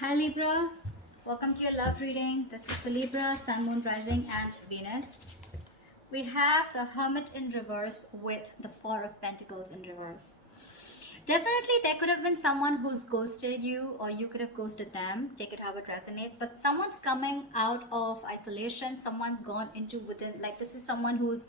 Hi Libra, welcome to your love reading. This is for Libra, Sun, Moon, Rising, and Venus. We have the Hermit in reverse with the Four of Pentacles in reverse. Definitely, there could have been someone who's ghosted you, or you could have ghosted them. Take it how it resonates. But someone's coming out of isolation. Someone's gone into within, like this is someone who's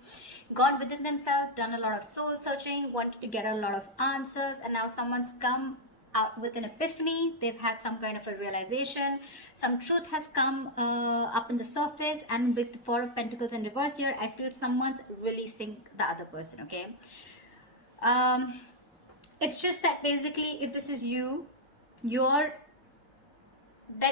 gone within themselves, done a lot of soul searching, wanted to get a lot of answers, and now someone's come out with an epiphany. They've had some kind of a realization. Some truth has come up in the surface, and with the Four of Pentacles in reverse here, I feel someone's releasing the other person. Okay. It's just that basically, if this is you, there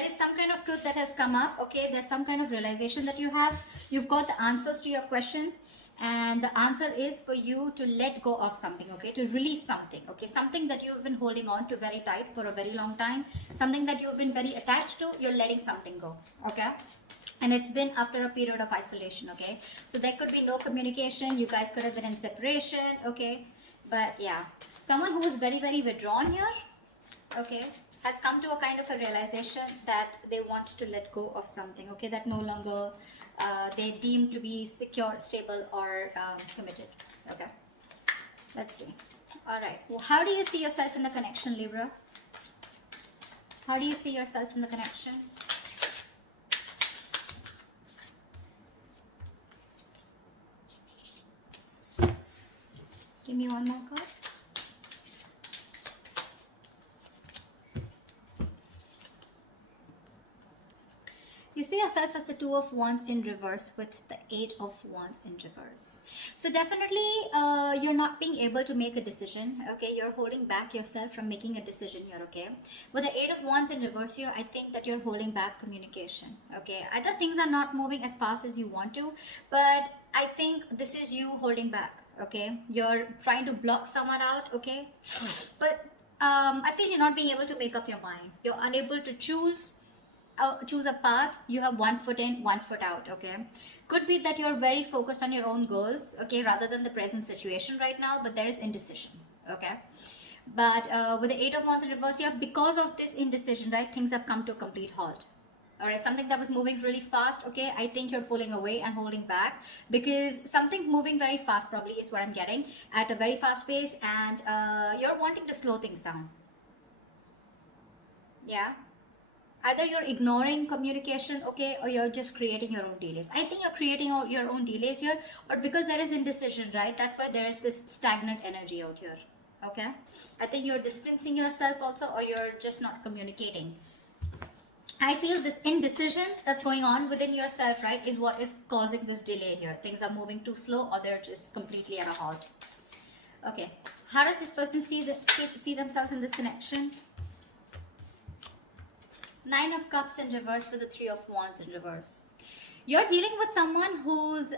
is some kind of truth that has come up. Okay, there's some kind of realization that you've got the answers to your questions, and the answer is for you to let go of something. Okay, to release something. Okay, something that you've been holding on to very tight for a very long time, something that you've been very attached to, you're letting something go. Okay, and it's been after a period of isolation. Okay, so there could be no communication, you guys could have been in separation. Okay, but yeah, someone who is very, very withdrawn here, okay, has come to a kind of a realization that they want to let go of something. Okay, that no longer they deem to be secure, stable, or committed. Okay, let's see. All right, well, how do you see yourself in the connection, Libra? How do you see yourself in the connection? Give me one more card. You see yourself as the Two of Wands in reverse with the Eight of Wands in reverse. So definitely you're not being able to make a decision. Okay, you're holding back yourself from making a decision here. Okay, with the Eight of Wands in reverse here, I think that you're holding back communication. Okay, either things are not moving as fast as you want to, but I think this is you holding back. Okay, you're trying to block someone out. Okay, but I feel you're not being able to make up your mind. You're unable to choose a path. You have one foot in, one foot out. Okay, could be that you're very focused on your own goals, okay, rather than the present situation right now, but there is indecision. Okay, but with the Eight of Wands in reverse here, because of this indecision, right, things have come to a complete halt. All right, something that was moving really fast, okay, I think you're pulling away and holding back because something's moving very fast, probably is what I'm getting, at a very fast pace, and you're wanting to slow things down. Yeah, either you're ignoring communication, okay, or you're just creating your own delays. I think you're creating your own delays here, but because there is indecision, right, that's why there is this stagnant energy out here. Okay, I think you're distancing yourself also, or you're just not communicating. I feel this indecision that's going on within yourself, right, is what is causing this delay here. Things are moving too slow, or they're just completely at a halt. Okay, how does this person see themselves in this connection? Nine of Cups in reverse with the Three of Wands in reverse. You're dealing with someone who's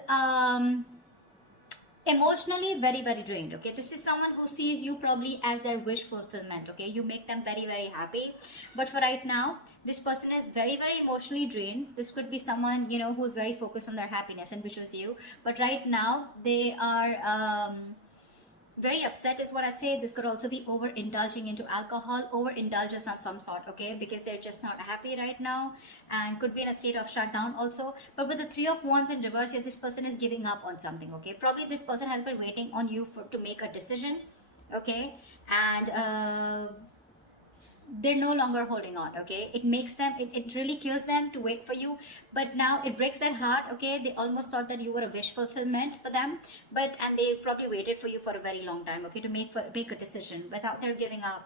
emotionally very, very drained. Okay, this is someone who sees you probably as their wish fulfillment. Okay, you make them very, very happy, but for right now, this person is very, very emotionally drained. This could be someone, you know, who's very focused on their happiness, and which was you, but right now they are very upset is what I'd say. This could also be overindulging into alcohol, overindulgence of some sort, okay, because they're just not happy right now, and could be in a state of shutdown also. But with the Three of Wands in reverse here, this person is giving up on something. Okay, probably this person has been waiting on you to make a decision. Okay, and they're no longer holding on. Okay, it makes them, it really kills them to wait for you, but now it breaks their heart. Okay, they almost thought that you were a wish fulfillment for them, and they probably waited for you for a very long time, okay, to make a decision. Without their giving up,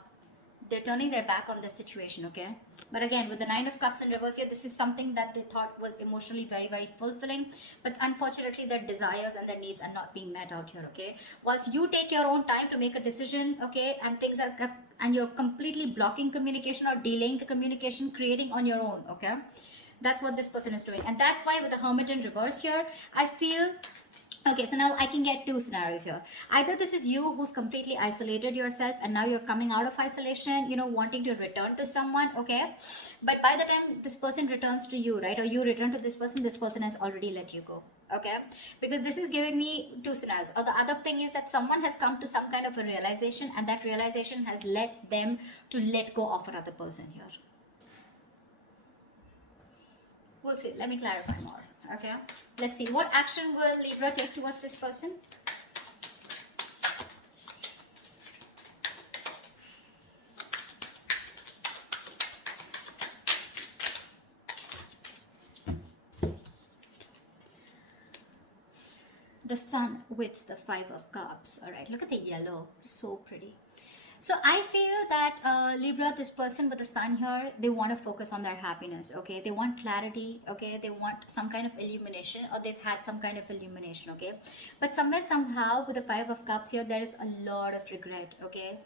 they're turning their back on the situation. Okay, but again, with the Nine of Cups in reverse here, this is something that they thought was emotionally very, very fulfilling, but unfortunately their desires and their needs are not being met out here. Okay, once you take your own time to make a decision, okay, and things are, and you're completely blocking communication or delaying the communication, creating on your own. Okay, that's what this person is doing, and that's why with the Hermit in reverse here, I feel. Okay, so now I can get two scenarios here. Either this is you who's completely isolated yourself, and now you're coming out of isolation, you know, wanting to return to someone, okay? But by the time this person returns to you, right, or you return to this person has already let you go, okay? Because this is giving me two scenarios. Or the other thing is that someone has come to some kind of a realization, and that realization has led them to let go of another person here. We'll see. Let me clarify more. Okay. Let's see. What action will Libra take towards this person? The Sun with the Five of Cups. All right. Look at the yellow. So pretty. So I feel that Libra, this person with the Sun here, they want to focus on their happiness. Okay, they want clarity. Okay, they want some kind of illumination, or they've had some kind of illumination. Okay, but somewhere somehow with the Five of Cups here, there is a lot of regret. Okay,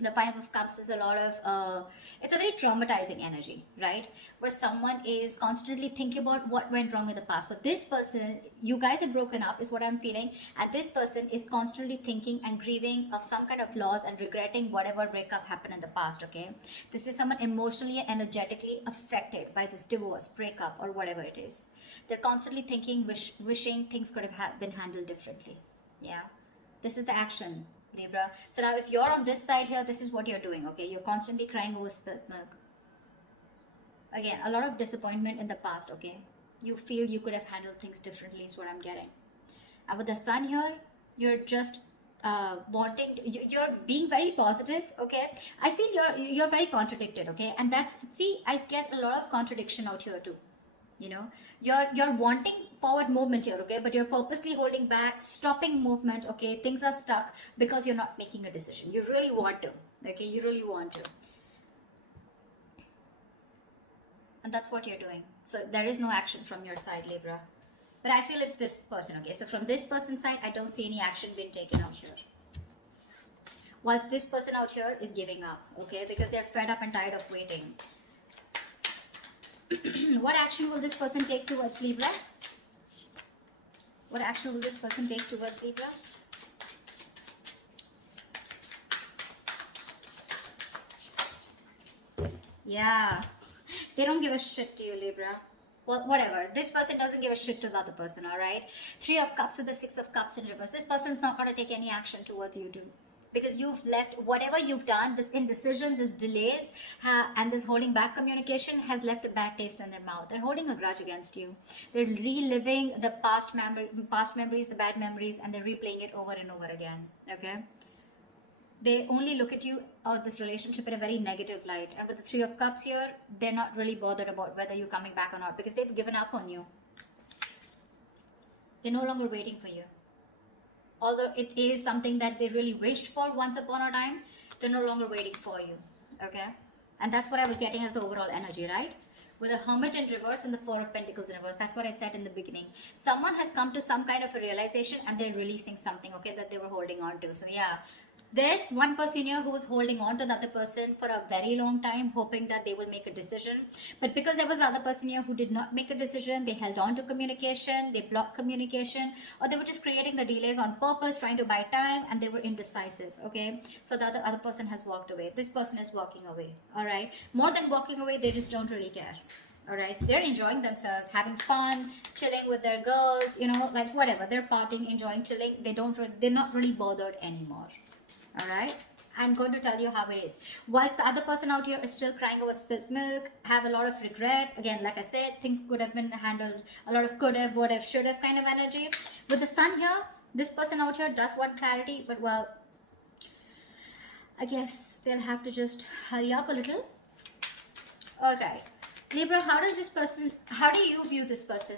the Five of Cups is a lot of it's a very traumatizing energy, right, where someone is constantly thinking about what went wrong in the past. So this person, you guys are broken up is what I'm feeling, and this person is constantly thinking and grieving of some kind of loss and regretting whatever breakup happened in the past. Okay, this is someone emotionally and energetically affected by this divorce, breakup, or whatever it is. They're constantly thinking, wishing things could have been handled differently. Yeah, this is the action, Libra. So now if you're on this side here, this is what you're doing. Okay, you're constantly crying over spilt milk. Again, a lot of disappointment in the past. Okay, you feel you could have handled things differently is what I'm getting. And with the Sun here, you're just you're being very positive. Okay, I feel you're very contradicted. Okay, and that's, see, I get a lot of contradiction out here too. You know, you're wanting forward movement here. Okay, but you're purposely holding back, stopping movement. Okay, things are stuck because you're not making a decision. You really want to. Okay, you really want to, and that's what you're doing. So there is no action from your side, Libra, but I feel it's this person. Okay, so from this person's side, I don't see any action being taken out here, whilst this person out here is giving up. Okay, because they're fed up and tired of waiting. What action will this person take towards Libra? What action will this person take towards Libra? Yeah, they don't give a shit to you, Libra. Well, whatever. This person doesn't give a shit to the other person, all right? Three of Cups with the Six of Cups in reverse. This person's not going to take any action towards you, too. Because you've left whatever you've done, this indecision, this delays, and this holding back communication has left a bad taste in their mouth. They're holding a grudge against you. They're reliving the past memories, the bad memories, and they're replaying it over and over again. Okay? They only look at you or this relationship in a very negative light. And with the Three of Cups here, they're not really bothered about whether you're coming back or not, because they've given up on you. They're no longer waiting for you. Although it is something that they really wished for once upon a time, they're no longer waiting for you. Okay? And that's what I was getting as the overall energy, right? With a Hermit in reverse and the Four of Pentacles in reverse. That's what I said in the beginning. Someone has come to some kind of a realization and they're releasing something, okay, that they were holding on to. So yeah, there's one person here who was holding on to the other person for a very long time, hoping that they will make a decision. But because there was the other person here who did not make a decision, they held on to communication, they blocked communication, or they were just creating the delays on purpose, trying to buy time, and they were indecisive, okay? So the other person has walked away. This person is walking away, all right? More than walking away, they just don't really care. All right, they're enjoying themselves, having fun, chilling with their girls, you know, like whatever. They're partying, enjoying, chilling. They're not really bothered anymore. All right, I'm going to tell you how it is. Whilst the other person out here is still crying over spilt milk, have a lot of regret. Again, like I said, things could have been handled, a lot of could have, would have, should have kind of energy. With the Sun here, this person out here does want clarity, but well, I guess they'll have to just hurry up a little. All right, Libra, how do you view this person?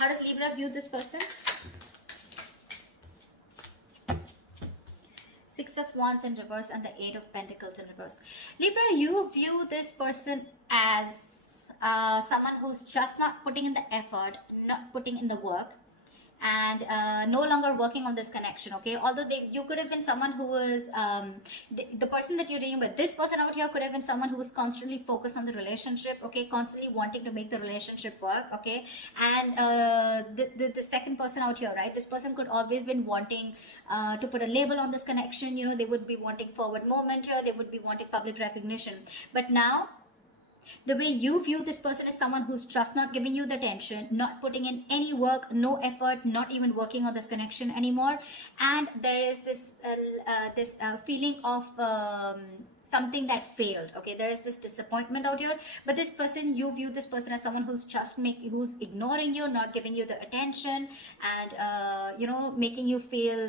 How does Libra view this person? Six of Wands in reverse and the Eight of Pentacles in reverse. Libra, you view this person as someone who's just not putting in the effort, not putting in the work, and no longer working on this connection, okay? Although you could have been someone who was, the person that you're dealing with, this person out here could have been someone who was constantly focused on the relationship, okay? Constantly wanting to make the relationship work, okay? And the second person out here, right? This person could always been wanting to put a label on this connection, you know, they would be wanting forward movement here, they would be wanting public recognition. But now, the way you view this person is someone who's just not giving you the attention, not putting in any work, no effort, not even working on this connection anymore. And there is this feeling of something that failed. Okay, there is this disappointment out here, but this person, you view this person as someone who's who's ignoring you, not giving you the attention, and making you feel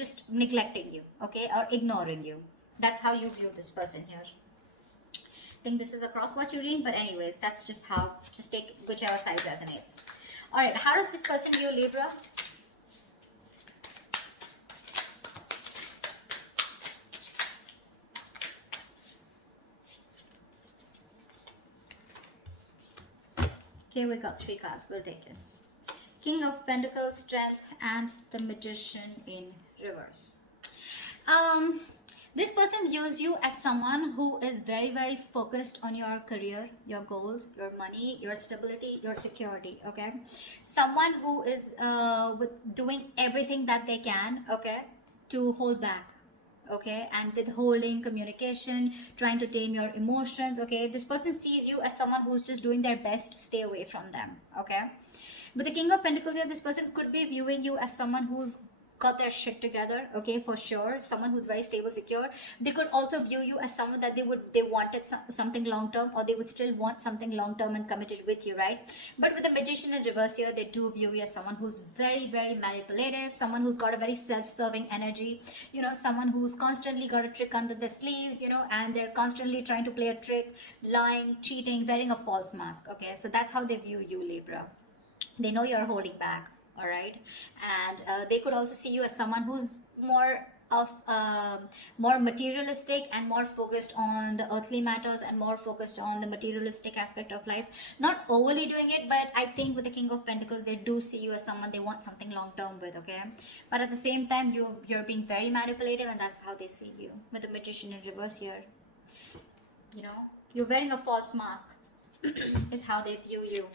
just neglecting you, okay, or ignoring you. That's how you view this person here. I think this is a cross-watch reading, but anyways, that's just how, just take whichever side resonates. All right, how does this person view Libra? Okay, we got 3 cards. We'll take it. King of Pentacles, Strength, and the Magician in reverse. This person views you as someone who is very, very focused on your career, your goals, your money, your stability, your security, okay? Someone who is doing everything that they can, okay, to hold back, okay, and withholding communication, trying to tame your emotions, okay? This person sees you as someone who's just doing their best to stay away from them, okay? But the King of Pentacles here, this person could be viewing you as someone who's got their shit together, okay, for sure. Someone who's very stable, secure. They could also view you as someone that they wanted something long term, or they would still want something long term and committed with you, right? But with the Magician in reverse here, they do view you as someone who's very, very manipulative, someone who's got a very self-serving energy, you know, someone who's constantly got a trick under their sleeves, you know, and they're constantly trying to play a trick, lying, cheating, wearing a false mask, okay? So that's how they view you, Libra. They know you're holding back, all right? And they could also see you as someone who's more materialistic and more focused on the earthly matters and more focused on the materialistic aspect of life. Not overly doing it, but I think with the King of Pentacles, they do see you as someone they want something long term with, okay? But at the same time, you're being very manipulative, and that's how they see you with the Magician in reverse here. You know, you're wearing a false mask is how they view you.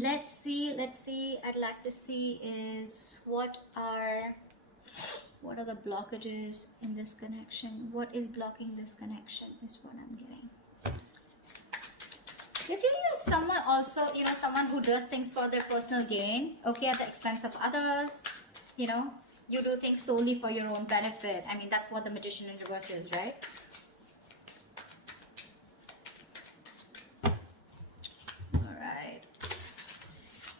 Let's see, I'd like to see is what are the blockages in this connection. What is blocking this connection is what I'm getting. If you use someone also, you know, someone who does things for their personal gain, okay, at the expense of others, you know, you do things solely for your own benefit. I mean, that's what the Magician in reverse is, right?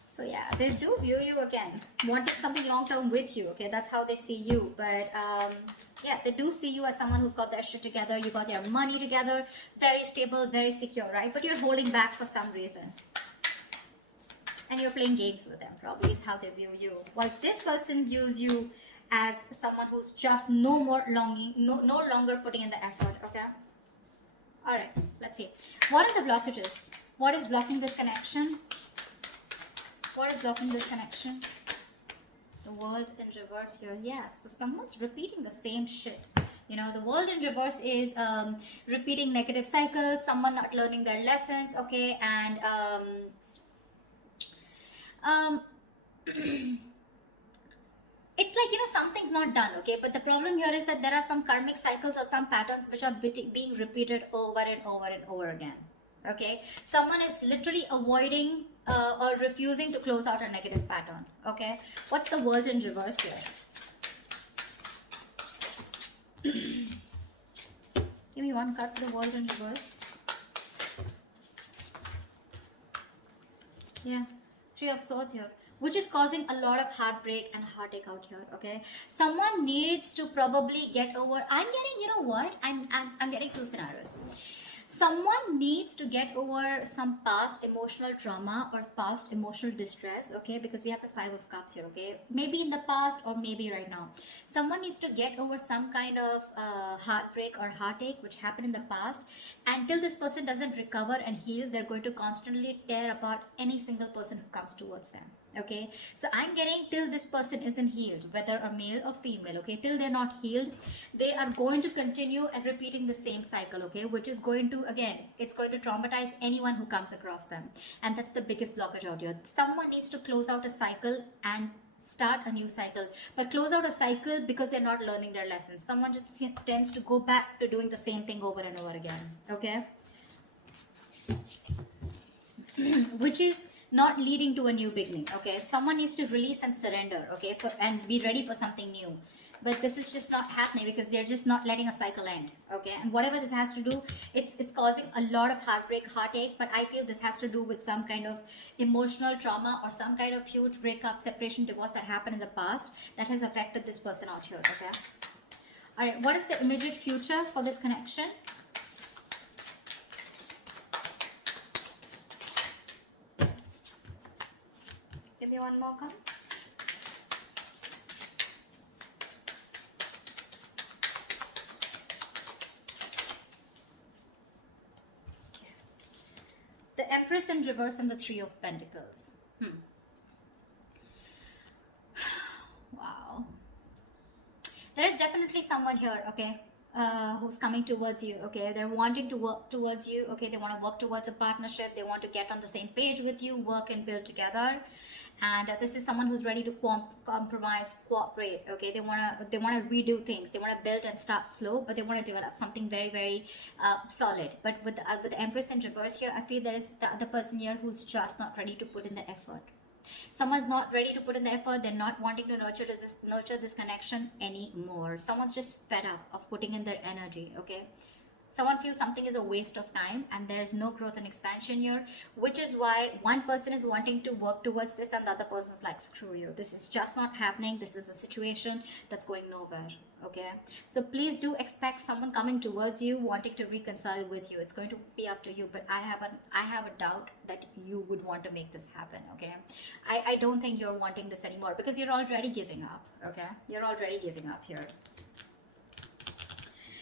So yeah, they do view you again, wanting something long-term with you, okay? That's how they see you. But yeah, they do see you as someone who's got their shit together. You got your money together, very stable, very secure, right? But you're holding back for some reason. And you're playing games with them, probably is how they view you. Whilst this person views you as someone who's just no longer putting in the effort, okay? All right, let's see. What are the blockages? What is blocking this connection? What is blocking this connection? The World in reverse here. Yeah, so someone's repeating the same shit. You know, the World in reverse is repeating negative cycles, someone not learning their lessons, okay? And it's like, you know, something's not done, okay? But the problem here is that there are some karmic cycles or some patterns which are being repeated over and over and over again, okay? Someone is literally avoiding or refusing to close out a negative pattern, okay? What's the World in reverse here? Give me one card for the World in reverse. Yeah, 3 of Swords here, which is causing a lot of heartbreak and heartache out here, okay? Someone needs to probably get over, I'm getting, you know what? I'm getting 2 scenarios. Someone needs to get over some past emotional trauma or past emotional distress, okay? Because we have the 5 of Cups here, okay? Maybe in the past or maybe right now. Someone needs to get over some kind of heartbreak or heartache which happened in the past. Until this person doesn't recover and heal, they're going to constantly tear apart any single person who comes towards them, okay? So I'm getting till this person isn't healed, whether a male or female, okay? Till they're not healed, they are going to continue and repeating the same cycle, okay? Which is going to, again, it's going to traumatize anyone who comes across them. And that's the biggest blockage out here. Someone needs to close out a cycle and start a new cycle, but close out a cycle because they're not learning their lessons. Someone just tends to go back to doing the same thing over and over again, okay? Which is not leading to a new beginning. Okay, someone needs to release and surrender, okay, and be ready for something new. But this is just not happening because they're just not letting a cycle end. Okay, and whatever this has to do, it's causing a lot of heartbreak, heartache. But I feel this has to do with some kind of emotional trauma or some kind of huge breakup, separation, divorce that happened in the past that has affected this person out here. Okay, all right, what is the immediate future for this connection? Give me one more card. The Empress in reverse and the Three of Pentacles. Wow. There is definitely someone here, okay, who's coming towards you, okay. They're wanting to work towards you, okay. They want to work towards a partnership. They want to get on the same page with you, work and build together. And this is someone who's ready to compromise, cooperate, okay. They want to redo things. They want to build and start slow, but they want to develop something very, very solid. But with the Empress in reverse here, I feel there is the other person here who's just not ready to put in the effort. Someone's not ready to put in the effort. They're not wanting to nurture this connection anymore. Someone's just fed up of putting in their energy, okay. Someone feels something is a waste of time and there's no growth and expansion here, which is why one person is wanting to work towards this and the other person is like, screw you, this is just not happening. This is a situation that's going nowhere, okay. So please do expect someone coming towards you wanting to reconcile with you. It's going to be up to you, but I have a doubt that you would want to make this happen, okay. I don't think you're wanting this anymore because you're already giving up, okay. You're already giving up here.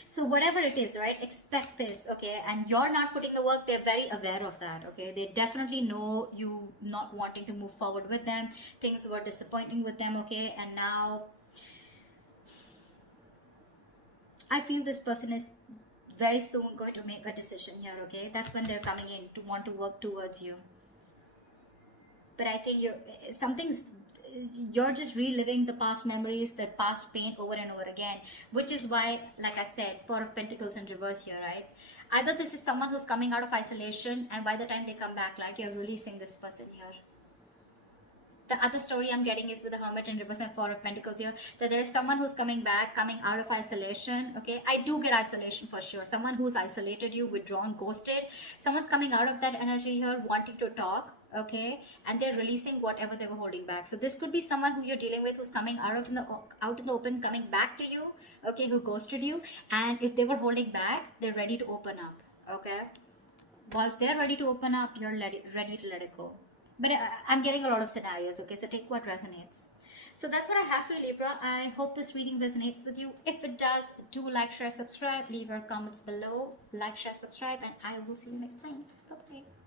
So whatever it is, right, expect this, okay. And you're not putting the work. They're very aware of that, okay. They definitely know you not wanting to move forward with them. Things were disappointing with them, okay. And now I feel this person is very soon going to make a decision here, okay. That's when they're coming in to want to work towards you. But I think you're just reliving the past memories, the past pain over and over again, which is why, like I said, Four of Pentacles in reverse here, right? Either this is someone who's coming out of isolation and by the time they come back, like, you're releasing this person here. The other story I'm getting is with the Hermit in reverse and Four of Pentacles here, that there is someone who's coming back, coming out of isolation, okay. I do get isolation for sure. Someone who's isolated you, withdrawn, ghosted. Someone's coming out of that energy here, wanting to talk, okay, and they're releasing whatever they were holding back. So this could be someone who you're dealing with who's coming out in the open, coming back to you, okay, who ghosted you. And if they were holding back, they're ready to open up, okay. Once they're ready to open up, you're ready to let it go. But I'm getting a lot of scenarios, okay, so take what resonates. So that's what I have for you, Libra. I hope this reading resonates with you. If it does, do like, share, subscribe, leave your comments below. Like, share, subscribe, and I will see you next time. Bye-bye.